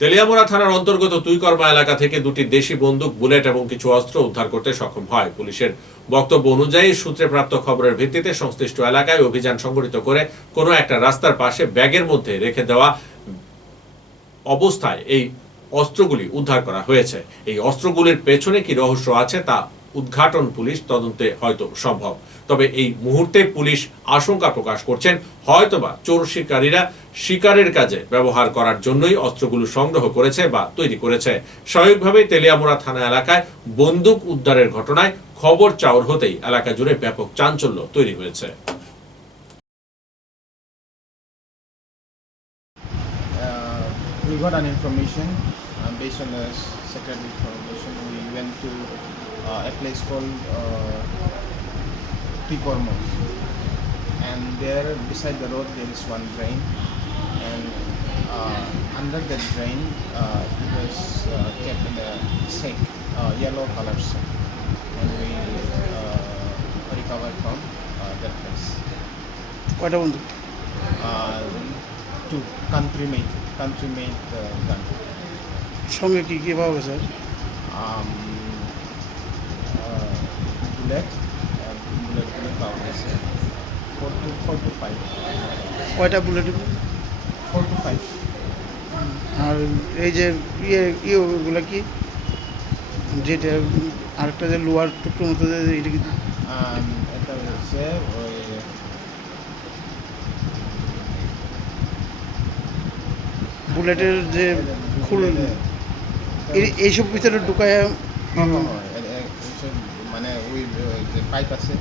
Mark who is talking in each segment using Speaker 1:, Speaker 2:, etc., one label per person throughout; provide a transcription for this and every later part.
Speaker 1: তেলিয়ামুড়া থানার অন্তর্গত তুইকর্মা এলাকা থেকে দুটি দেশি বন্দুক, বুলেট এবং কিছু অস্ত্র উদ্ধার করতে সক্ষম হয়। পুলিশের বক্তব্য অনুযায়ী সূত্রে প্রাপ্ত খবরের ভিত্তিতে সংশ্লিষ্ট এলাকায় অভিযান সংগঠিত করে কোনো একটা রাস্তার পাশে ব্যাগের মধ্যে রেখে দেওয়া অবস্থায় এই অস্ত্রগুলি উদ্ধার করা হয়েছে। এই অস্ত্রগুলির পেছনে কি রহস্য আছে তা উদ্ঘাটন পুলিশ তদন্তে হয়তো সম্ভব। তবে এই মুহূর্তে পুলিশ আশঙ্কা প্রকাশ করছেন, হয়তোবা চোর শিকারীরা শিকারের কাজে ব্যবহার করার জন্যই অস্ত্রগুলো সংগ্রহ করেছে বা তৈরি করেছে। স্বাভাবিকভাবে তেলিয়ামোড়া থানা এলাকায় বন্দুক উদ্ধারের ঘটনায় খবর চাউর হতেই এলাকা জুড়ে ব্যাপক চাঞ্চল্য তৈরি হয়েছে।
Speaker 2: we got an information um, based on the secret information. We went to uh, a place called uh, Ticormos, and there beside the road there is one drain, and uh, under the drain uh, it was uh, kept in a sack, yellow color sink. and we recovered from that place. What happened? Two country main country main
Speaker 3: সঙ্গে কী কী
Speaker 2: পাবে sir bullet bullet bullet পাওয়া four two four two five
Speaker 3: কয়টা bullet
Speaker 2: four two five
Speaker 3: আর এই যে ইয়ে ইয়েগুলো কি? যেটা আরেকটা যে লোয়ার টুকটুর মতো এটা কি?
Speaker 2: এটা হচ্ছে ওই
Speaker 3: বুলেটের যে খুল এইসব ভিতরে ঢুকায়
Speaker 2: মানে ওই ওই যে পাইপ আছে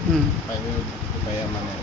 Speaker 2: পাইপে ঢুকাইয়া মানে